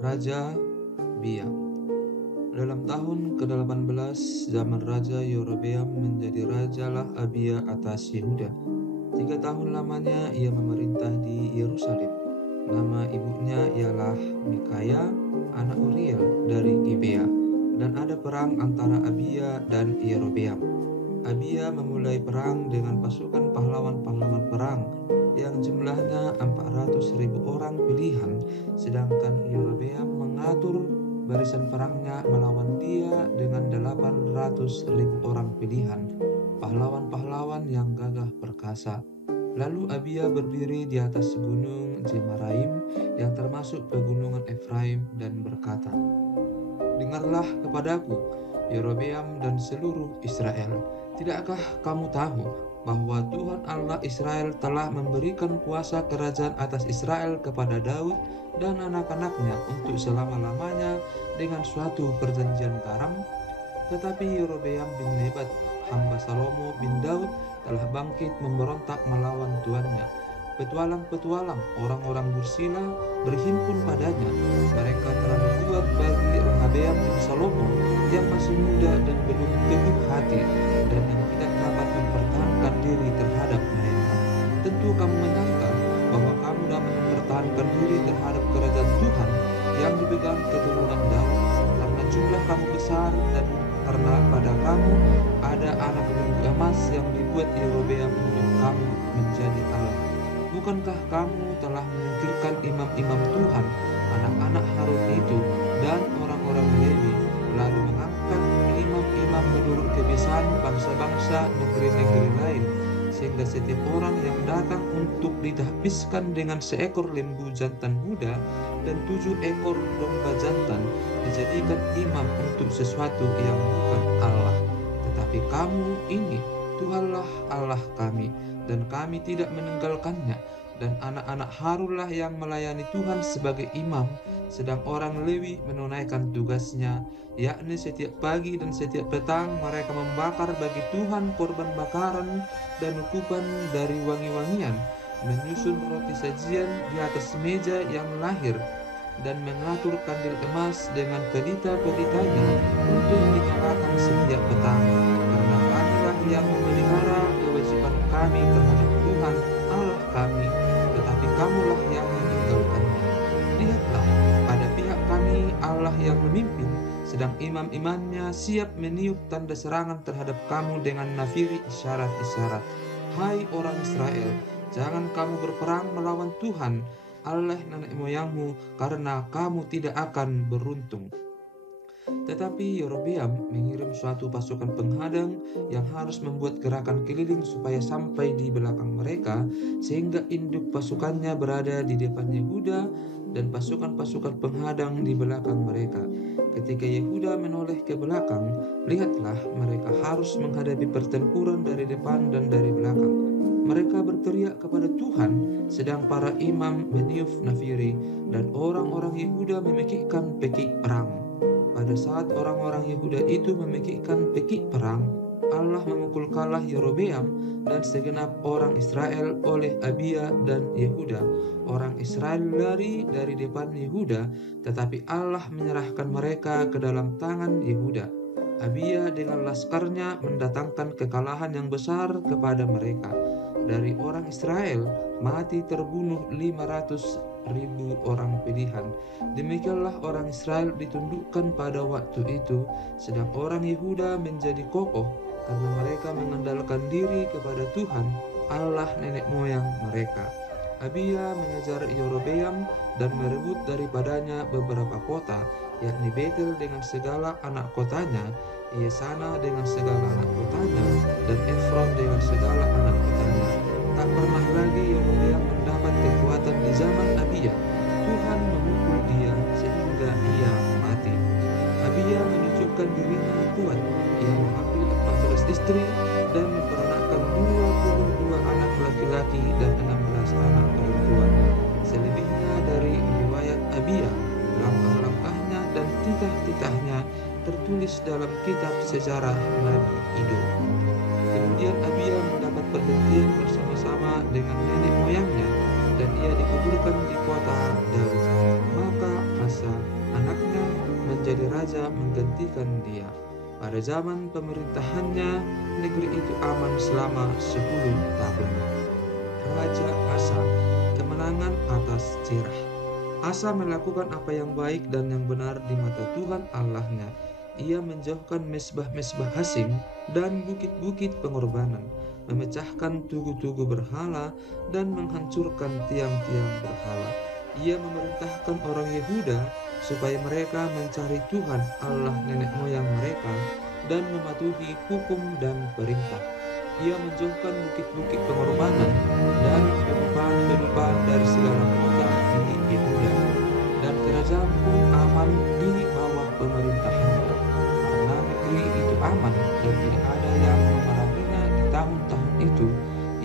Raja Biam. Dalam tahun ke-18 zaman Raja Yerobeam menjadi rajalah Abia atas Yehuda. 3 tahun lamanya ia memerintah di Yerusalem. Nama ibunya ialah Mikaya, anak Uriel dari Gibea. Dan ada perang antara Abia dan Yerobeam. Abia memulai perang dengan pasukan pahlawan-pahlawan perang yang jumlahnya 400.000 orang pilihan, sedangkan Yerobeam mengatur barisan perangnya melawan dia dengan 800.000 orang pilihan, pahlawan-pahlawan yang gagah perkasa. Lalu Abia berdiri di atas gunung Zemaraim yang termasuk pegunungan Efraim dan berkata, "Dengarlah kepadaku, Yerobeam dan seluruh Israel. Tidakkah kamu tahu bahwa Tuhan Allah Israel telah memberikan kuasa kerajaan atas Israel kepada Daud dan anak-anaknya untuk selama-lamanya dengan suatu perjanjian garam? Tetapi Yerobeam bin Nebat, hamba Salomo bin Daud, telah bangkit memberontak melawan tuannya. Petualang-petualang orang-orang bersila berhimpun padanya. Mereka terlalu kuat bagi Rehabeam bin Salomo yang masih muda dan belum teguh hati dan yang tidak dapat mempertahankan diri terhadap mereka. Tentu kamu menyangka bahwa kamu dapat mempertahankan diri terhadap kerajaan Tuhan yang dipegang keturunan Daud karena jumlah kamu besar dan karena pada kamu ada anak lembu emas yang dibuat Yerobeam untuk kamu menjadi Allah. Bukankah kamu telah menyingkirkan imam-imam Tuhan, anak-anak Harun itu, dan orang-orang Lewi, lalu mengangkat imam-imam menurut kebiasaan bangsa-bangsa negeri-negeri lain, sehingga setiap orang yang datang untuk ditahbiskan dengan seekor lembu jantan muda dan 7 ekor domba jantan dijadikan imam untuk sesuatu yang bukan Allah. Tetapi kamu ini, Tuhanlah Allah kami, dan kami tidak meninggalkannya, dan anak-anak Harunlah yang melayani Tuhan sebagai imam, sedang orang Lewi menunaikan tugasnya, yakni setiap pagi dan setiap petang mereka membakar bagi Tuhan korban bakaran dan ukupan dari wangi-wangian, menyusun roti sajian di atas meja yang lahir, dan mengatur kandil emas dengan pelita-pelitanya untuk dinyalakan setiap petang, karena kamilah yang memelihara kewajiban kami terhadap Tuhan Allah kami, tetapi kamulah yang meninggalkannya. Lihatlah, pada pihak kami Allah yang memimpin, sedang imam-imamnya siap meniup tanda serangan terhadap kamu dengan nafiri isyarat-isyarat. Hai orang Israel, jangan kamu berperang melawan Tuhan Allah nenek moyangmu, karena kamu tidak akan beruntung." Tetapi Yerobeam mengirim suatu pasukan penghadang yang harus membuat gerakan keliling supaya sampai di belakang mereka, sehingga induk pasukannya berada di depan Yehuda dan pasukan-pasukan penghadang di belakang mereka. Ketika Yehuda menoleh ke belakang, lihatlah mereka harus menghadapi pertempuran dari depan dan dari belakang. Mereka berteriak kepada Tuhan, sedang para imam meniup nafiri, dan orang-orang Yehuda memekikkan pekik perang. Pada saat orang-orang Yehuda itu memekikkan pekik perang, Allah memukul kalah Yerobeam dan segenap orang Israel oleh Abia dan Yehuda. Orang Israel lari dari depan Yehuda, tetapi Allah menyerahkan mereka ke dalam tangan Yehuda. Abia dengan laskarnya mendatangkan kekalahan yang besar kepada mereka. Dari orang Israel mati terbunuh 500.000 orang pilihan. Demikianlah orang Israel ditundukkan pada waktu itu, sedang orang Yehuda menjadi kokoh karena mereka mengandalkan diri kepada Tuhan Allah nenek moyang mereka. Abia mengejar Yerobeam dan merebut daripadanya beberapa kota, yakni Betel dengan segala anak kotanya, Yesana dengan segala anak kotanya, dan Efron dengan segala anak kotanya. Tak pernah lagi Yerobeam mendapat kekuatan di zaman Abia. Tuhan memukul dia sehingga ia mati. Abia menunjukkan dirinya kuat. Ia mengambil 14 istri dan memperanakkan 22 anak laki-laki dan 16 anak perempuan. Selebihnya dari riwayat Abia, langkah-langkahnya dan titah-titahnya tertulis dalam kitab sejarah Nabi Ido. Kemudian Abia mendapat perhentian bersama-sama dengan nenek moyangnya, dan ia dikuburkan di kota Daud. Maka Asa, anaknya, menjadi raja menggantikan dia. Pada zaman pemerintahannya, negeri itu aman selama 10 tahun. Raja Asa, kemenangan atas Zerah. Asa melakukan apa yang baik dan yang benar di mata Tuhan Allahnya. Ia menjauhkan mesbah-mesbah asing dan bukit-bukit pengorbanan, memecahkan tugu-tugu berhala dan menghancurkan tiang-tiang berhala. Ia memerintahkan orang Yehuda supaya mereka mencari Tuhan Allah nenek moyang mereka dan mematuhi hukum dan perintah. Ia menjauhkan bukit-bukit pengorbanan dan pedupaan-pedupaan dari segala kota di Yehuda, dan kerajaan pun aman di bawah pemerintahannya. Karena negeri itu aman dan tidak ada yang memeranginya di tahun-tahun itu,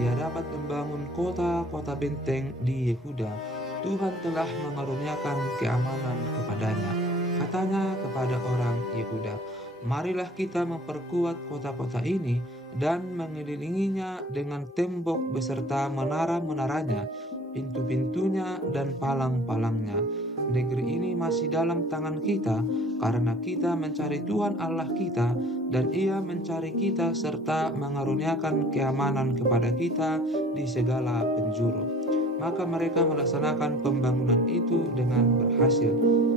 ia dapat membangun kota-kota benteng di Yehuda. Tuhan telah mengaruniakan keamanan kepadanya. Katanya kepada orang Yehuda, "Marilah kita memperkuat kota-kota ini dan mengelilinginya dengan tembok beserta menara-menaranya, pintu-pintunya dan palang-palangnya. Negeri ini masih dalam tangan kita, karena kita mencari Tuhan Allah kita, dan Ia mencari kita serta mengaruniakan keamanan kepada kita di segala penjuru." Maka mereka melaksanakan pembangunan itu dengan berhasil.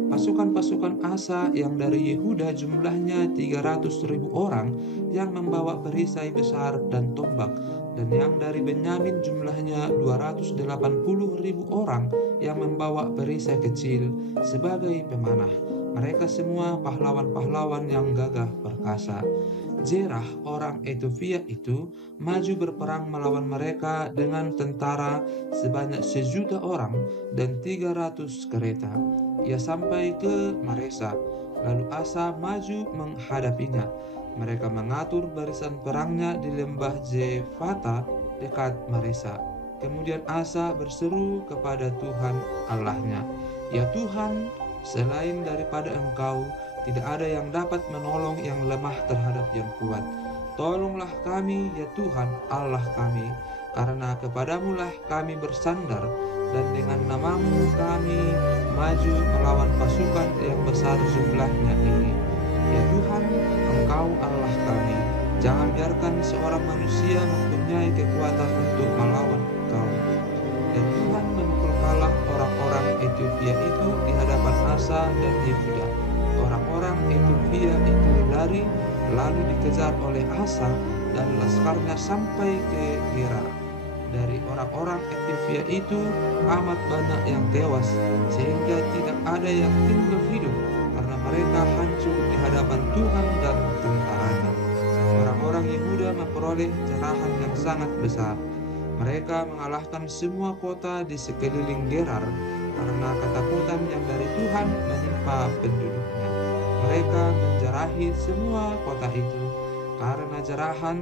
Pasukan-pasukan Asa yang dari Yehuda jumlahnya 300.000 orang yang membawa perisai besar dan tombak, dan yang dari Benyamin jumlahnya 280.000 orang yang membawa perisai kecil sebagai pemanah. Mereka semua pahlawan-pahlawan yang gagah perkasa. Zerah orang Etofia itu maju berperang melawan mereka dengan tentara sebanyak 1.000.000 orang dan 300 kereta. Ia sampai ke Maresa, lalu Asa maju menghadapinya. Mereka mengatur barisan perangnya di lembah Zefata dekat Maresa. Kemudian Asa berseru kepada Tuhan Allahnya, "Ya Tuhan, selain daripada Engkau, tidak ada yang dapat menolong yang lemah terhadap yang kuat. Tolonglah kami, ya Tuhan Allah kami, karena kepadamulah kami bersandar, dan dengan namamu kami maju melawan pasukan yang besar jumlahnya ini. Ya Tuhan, Engkau Allah kami, jangan biarkan seorang manusia mempunyai kekuatan untuk melawan Engkau." Dan Tuhan memukul kalah orang-orang Ethiopia itu di hadapan Asa dan Yehuda. Orang-orang Ethiopia itu lari, lalu dikejar oleh Asa dan laskarnya sampai ke Gerar. Dari orang-orang Ethiopia itu amat banyak yang tewas, sehingga tidak ada yang tinggal hidup, karena mereka hancur di hadapan Tuhan dan tentaranya. Orang-orang Yehuda memperoleh jarahan yang sangat besar. Mereka mengalahkan semua kota di sekeliling Gerar, karena ketakutan yang dari Tuhan menimpa penduduknya. Mereka menjarahi semua kota itu, karena jarahan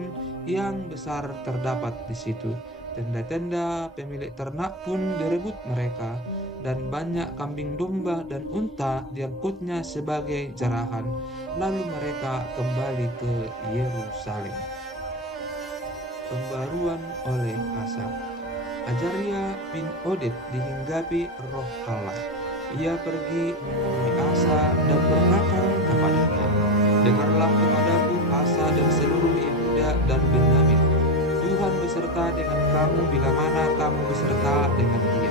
yang besar terdapat di situ. Tenda-tenda pemilik ternak pun direbut mereka, dan banyak kambing domba dan unta diangkutnya sebagai jarahan. Lalu mereka kembali ke Yerusalem. Pembaruan oleh Asa. Azaria bin Oded dihinggapi roh Allah. Ia pergi menemui Asa dan berkata kepadanya, "Dengarlah kepadaku Asa dan seluruh Yehuda dan Benyamin. Tuhan beserta dengan kamu bila mana kamu beserta dengan dia.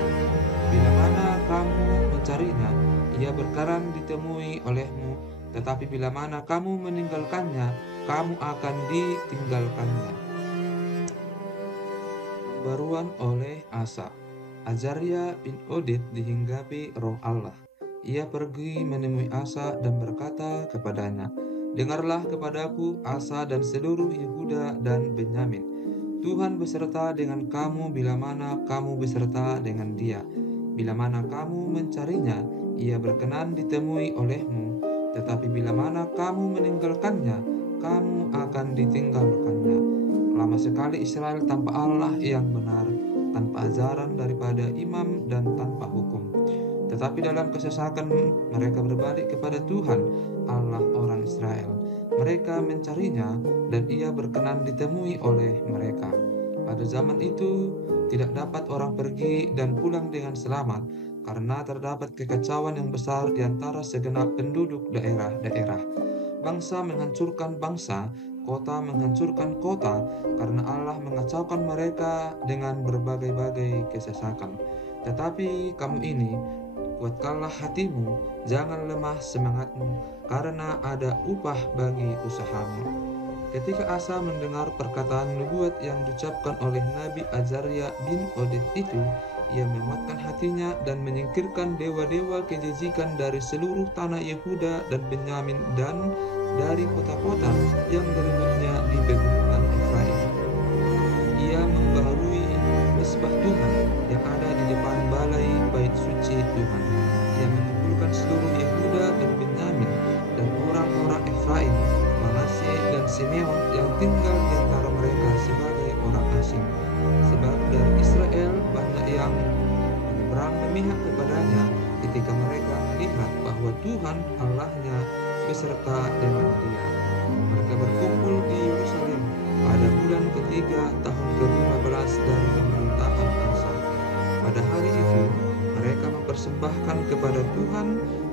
Bila mana kamu mencarinya, ia berkenan ditemui olehmu, tetapi bila mana kamu meninggalkannya, kamu akan ditinggalkannya." Pembaruan oleh Asa. Azaria bin Oded dihinggapi roh Allah. Ia pergi menemui Asa dan berkata kepadanya, "Dengarlah kepadaku Asa dan seluruh Yehuda dan Benyamin. Tuhan beserta dengan kamu bila mana kamu beserta dengan dia. Bila mana kamu mencarinya, ia berkenan ditemui olehmu. Tetapi bila mana kamu meninggalkannya, kamu akan ditinggalkannya. Lama sekali Israel tanpa Allah yang benar, tanpa ajaran daripada imam dan tanpa hukum. Tetapi dalam kesesakan mereka berbalik kepada Tuhan, Allah orang Israel. Mereka mencarinya dan ia berkenan ditemui oleh mereka. Pada zaman itu tidak dapat orang pergi dan pulang dengan selamat, karena terdapat kekacauan yang besar di antara segenap penduduk daerah-daerah. Bangsa menghancurkan bangsa, kota menghancurkan kota, karena Allah mengacaukan mereka dengan berbagai-bagai kesesakan. Tetapi kamu ini, kuatkanlah hatimu, jangan lemah semangatmu, karena ada upah bagi usahamu. Ketika Asa mendengar perkataan nubuat yang diucapkan oleh Nabi Azaria bin Oded itu, ia menguatkan hatinya dan menyingkirkan dewa-dewa kejijikan dari seluruh tanah Yehuda dan Benyamin dan dari kota-kota yang diributnya di pegunungan Efraim. Ia membaharui mesbah Tuhan yang ada di depan balai bait suci Tuhan. Ia mengumpulkan seluruh Yehuda dan Benyamin dan orang-orang Efraim, Manasye dan Simeon yang tinggal di antara mereka sebagai orang asing. Sebab dari Israel banyak yang menyeberang memihak kepadanya ketika mereka melihat bahwa Tuhan Allahnya beserta dengan dia. Mereka berkumpul di Yerusalem pada bulan ketiga tahun ke-15 dari pemerintahan Asa. Pada hari itu, mereka mempersembahkan kepada Tuhan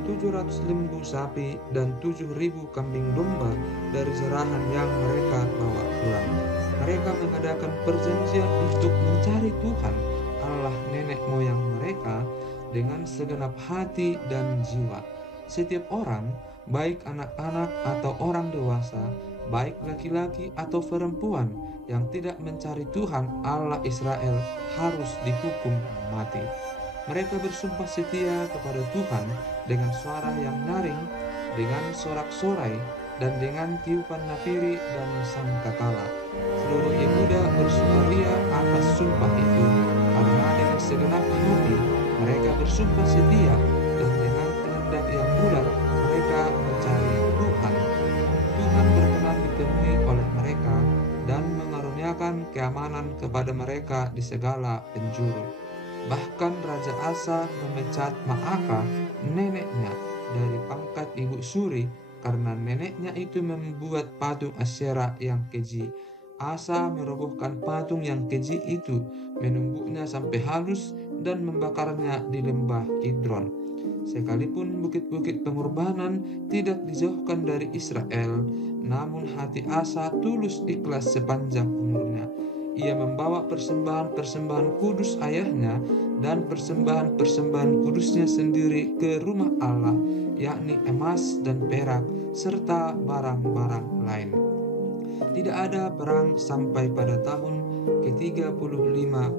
700 lembu sapi dan 7.000 kambing domba dari serahan yang mereka bawa pulang. Mereka mengadakan perjanjian untuk mencari Tuhan, Allah nenek moyang mereka, dengan segenap hati dan jiwa. Setiap orang, baik anak-anak atau orang dewasa, baik laki-laki atau perempuan, yang tidak mencari Tuhan Allah Israel harus dihukum mati. Mereka bersumpah setia kepada Tuhan dengan suara yang nyaring, dengan sorak-sorai, dan dengan tiupan nafiri dan sangkakala. Seluruh Yehuda bersukaria atas sumpah itu, karena dengan segenap hati mereka bersumpah setia, dan dengan kehendak yang bulat mereka mencari Tuhan. Tuhan berkenan ditemui oleh mereka dan mengaruniakan keamanan kepada mereka di segala penjuru. Bahkan Raja Asa memecat Ma'aka, neneknya, dari pangkat ibu suri karena neneknya itu membuat patung Asyera yang keji. Asa merobohkan patung yang keji itu, menumbuknya sampai halus dan membakarnya di lembah Kidron. Sekalipun bukit-bukit pengorbanan tidak dijauhkan dari Israel, namun hati Asa tulus ikhlas sepanjang umurnya. Ia membawa persembahan-persembahan kudus ayahnya dan persembahan-persembahan kudusnya sendiri ke rumah Allah, yakni emas dan perak, serta barang-barang lain. Tidak ada perang sampai pada tahun ke-35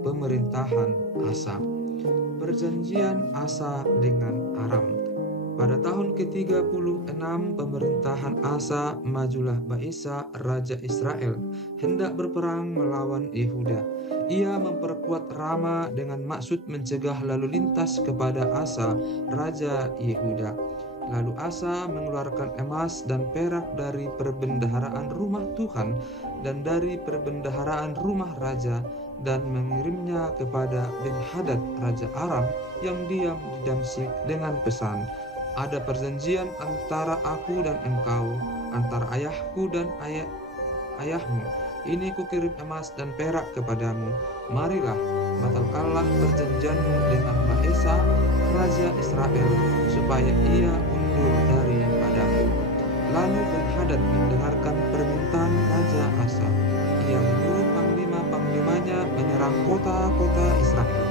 pemerintahan Asa. Perjanjian Asa dengan Aram. Pada tahun ke-36 pemerintahan Asa, majulah Baesa, Raja Israel, hendak berperang melawan Yehuda. Ia memperkuat Rama dengan maksud mencegah lalu lintas kepada Asa, Raja Yehuda. Lalu Asa mengeluarkan emas dan perak dari perbendaharaan rumah Tuhan dan dari perbendaharaan rumah raja, dan mengirimnya kepada Ben-Hadad, Raja Aram, yang diam di Damsyik dengan pesan, ada perjanjian antara aku dan engkau, antara ayahku dan ayahmu. Ini kukirim emas dan perak kepadamu. Marilah, batalkanlah perjanjianmu dengan Baesa, Raja Israel, supaya ia undur daripadamu. Lalu Ben-Hadad mendengarkan permintaan Raja Asa. Ia menyuruh panglima-panglimanya menyerang kota-kota Israel,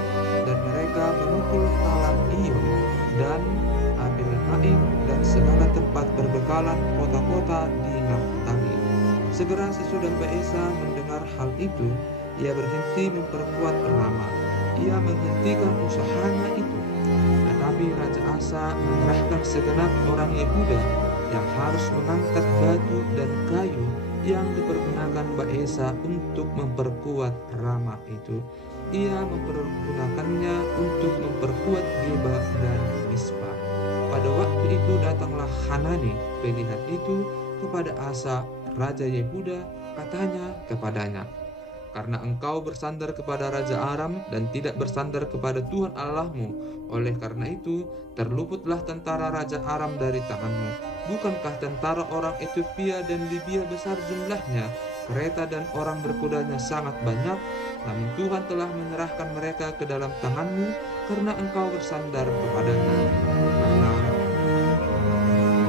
dan mereka memukul Talang Iyon dan Abel-Maim dan segala tempat berbekalan kota-kota di Naftali. Segera sesudah Baesa mendengar hal itu, ia berhenti memperkuat Rama. Ia menghentikan usahanya itu. Tetapi Raja Asa mengerahkan segenap orang Yehuda yang harus mengangkat batu dan kayu yang dipergunakan Baesa untuk memperkuat Rama itu. Ia mempergunakannya untuk memperkuat Geba dan Mispa. Pada waktu itu datanglah Hanani, pelihat itu, kepada Asa, Raja Yehuda, katanya kepadanya, karena engkau bersandar kepada Raja Aram dan tidak bersandar kepada Tuhan Allahmu. Oleh karena itu, terluputlah tentara Raja Aram dari tanganmu. Bukankah tentara orang Ethiopia dan Libya besar jumlahnya, kereta dan orang berkudanya sangat banyak? Namun Tuhan telah menyerahkan mereka ke dalam tanganmu karena engkau bersandar kepadanya. Karena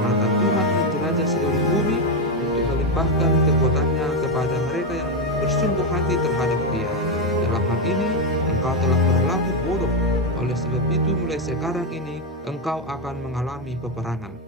mata Tuhan menjelajah seluruh bumi untuk melimpahkan kekuatannya kepada mereka yang bersungguh hati terhadap Dia. Dalam hal ini, engkau telah berlaku bodoh. Oleh sebab itu, mulai sekarang ini, engkau akan mengalami peperangan.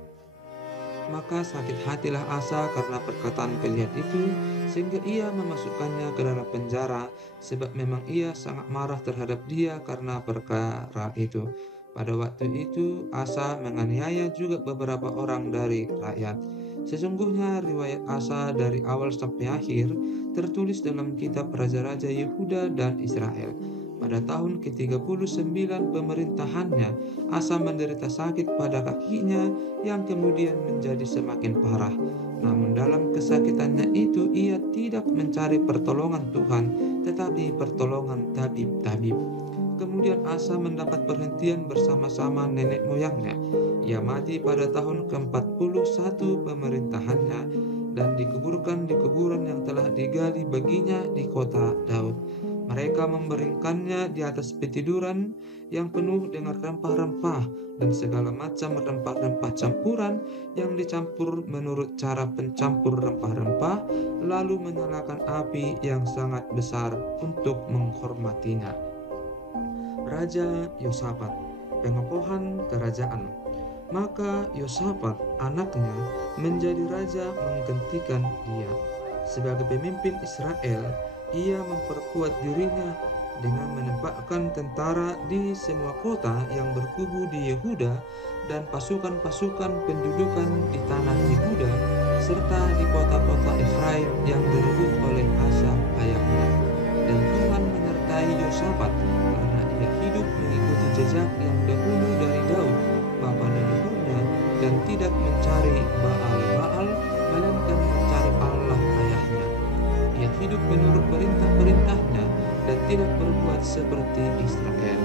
Maka sakit hatilah Asa karena perkataan pelihat itu, sehingga ia memasukkannya ke dalam penjara, sebab memang ia sangat marah terhadap dia karena perkara itu. Pada waktu itu, Asa menganiaya juga beberapa orang dari rakyat. Sesungguhnya riwayat Asa dari awal sampai akhir tertulis dalam kitab Raja-Raja Yehuda dan Israel. Pada tahun ke-39 pemerintahannya, Asa menderita sakit pada kakinya yang kemudian menjadi semakin parah. Namun dalam kesakitannya itu ia tidak mencari pertolongan Tuhan, tetapi pertolongan tabib-tabib. Kemudian Asa mendapat perhentian bersama-sama nenek moyangnya. Ia mati pada tahun ke-41 pemerintahannya dan dikuburkan di kuburan yang telah digali baginya di kota Daud. Mereka membaringkannya di atas petiduran yang penuh dengan rempah-rempah dan segala macam rempah-rempah campuran yang dicampur menurut cara pencampur rempah-rempah, lalu menyalakan api yang sangat besar untuk menghormatinya. Raja Yosafat, pengokohan kerajaan. Maka Yosafat anaknya menjadi raja menggantikan dia. Sebagai pemimpin Israel, ia memperkuat dirinya dengan menempatkan tentara di semua kota yang berkubu di Yehuda dan pasukan-pasukan pendudukan di tanah Yehuda serta di kota-kota Efraim yang direbut oleh Asa ayahnya. Dan Tuhan menyertai Yosafat karena ia hidup mengikuti jejak yang dahulu dari Daud, bapa leluhurnya, dan tidak mencari Baal-Baal, melainkan mencari Allah ayahnya. Ia hidup menurut perintah-perintahnya dan tidak berbuat seperti Israel.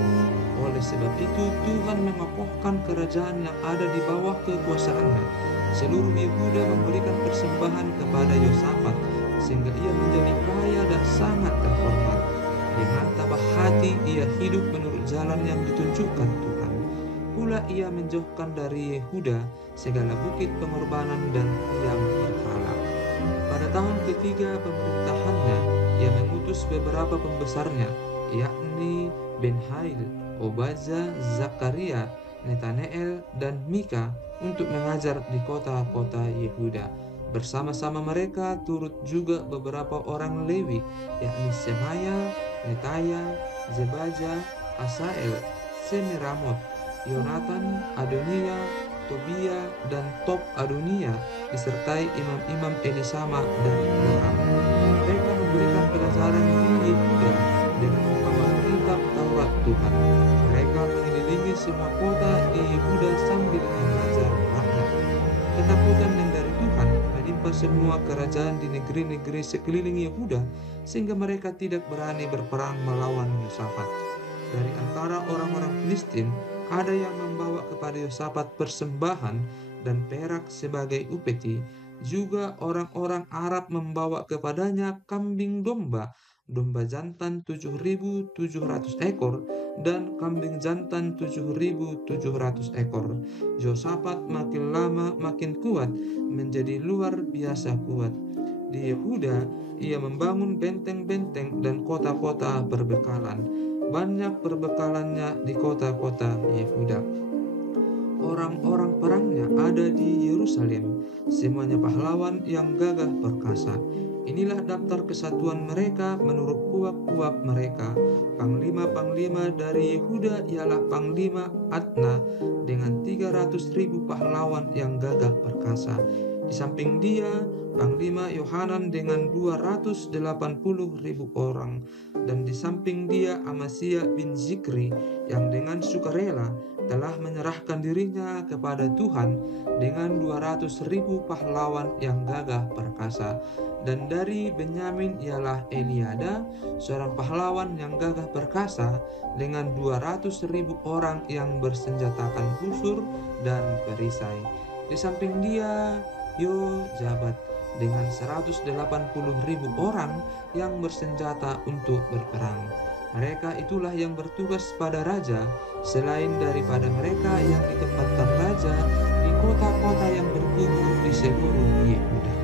Oleh sebab itu, Tuhan mengokohkan kerajaan yang ada di bawah kekuasaannya. Seluruh Yehuda memberikan persembahan kepada Yosafat, sehingga ia menjadi kaya dan sangat terhormat. Dengan tabah hati ia hidup menurut jalan yang ditunjukkan Tuhan. Pula ia menjauhkan dari Yehuda segala bukit pengorbanan dan yang berhala. Pada tahun ketiga pemerintahannya, ia mengutus beberapa pembesarnya, yakni Ben-Hail, Obadja, Zakaria, Netaneel, dan Mika untuk mengajar di kota-kota Yehuda. Bersama-sama mereka turut juga beberapa orang Lewi, yakni Semaya, Netaya, Zebaja, Asael, Semiramot, Yonatan, Adonia, Tobia, dan Tob Adonia, disertai imam-imam Elisama dan Yoram. Mereka memberikan pelajaran di Yehuda dengan membawa kitab Taurat Tuhan. Mereka mengelilingi semua kota di Yehuda sambil mengajar rakyat. Ketakutan yang dari Tuhan menimpa semua kerajaan di negeri-negeri sekeliling Yehuda, sehingga mereka tidak berani berperang melawan Yosafat. Dari antara orang-orang Filistin, ada yang membawa kepada Yosafat persembahan dan perak sebagai upeti. Juga orang-orang Arab membawa kepadanya kambing domba, domba jantan 7.700 ekor, dan kambing jantan 7.700 ekor. Yosafat makin lama makin kuat, menjadi luar biasa kuat. Di Yehuda, ia membangun benteng-benteng dan kota-kota perbekalan. Banyak perbekalannya di kota-kota Yehuda. Orang-orang perangnya ada di Yerusalem, semuanya pahlawan yang gagah perkasa. Inilah daftar kesatuan mereka menurut puak-puak mereka. Panglima-panglima dari Yehuda ialah Panglima Adna dengan 300.000 pahlawan yang gagah perkasa. Di samping dia, Panglima Yohanan dengan 280.000 orang, dan di samping dia Amasya bin Zikri yang dengan sukarela telah menyerahkan dirinya kepada Tuhan dengan 200.000 pahlawan yang gagah perkasa. Dan dari Benyamin ialah Eliada, seorang pahlawan yang gagah perkasa dengan 200.000 orang yang bersenjatakan busur dan perisai. Di samping dia, Yozabat dengan 180.000 orang yang bersenjata untuk berperang. Mereka itulah yang bertugas pada raja, selain daripada mereka yang ditempatkan raja di kota-kota yang berkubu di seluruh Yehuda.